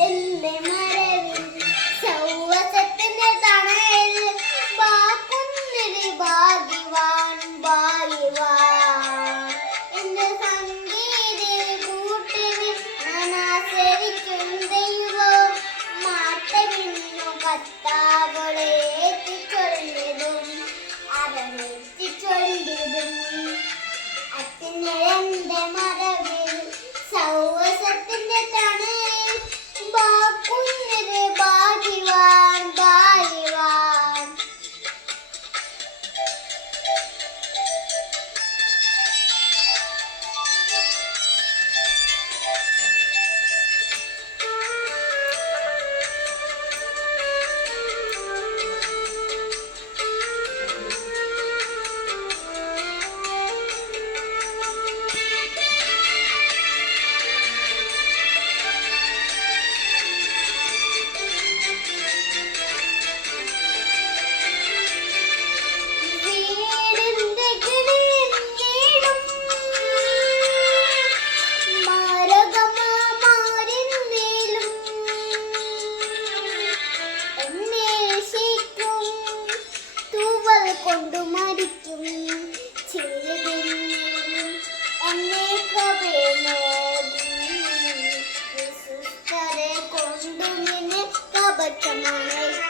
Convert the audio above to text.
And then. കൊണ്ടു മരിക്കും. ചിലതിന്നും എന്നെ കവേനെ കൊണ്ടു നിന്നെ കപറ്റമണയ്ക്കും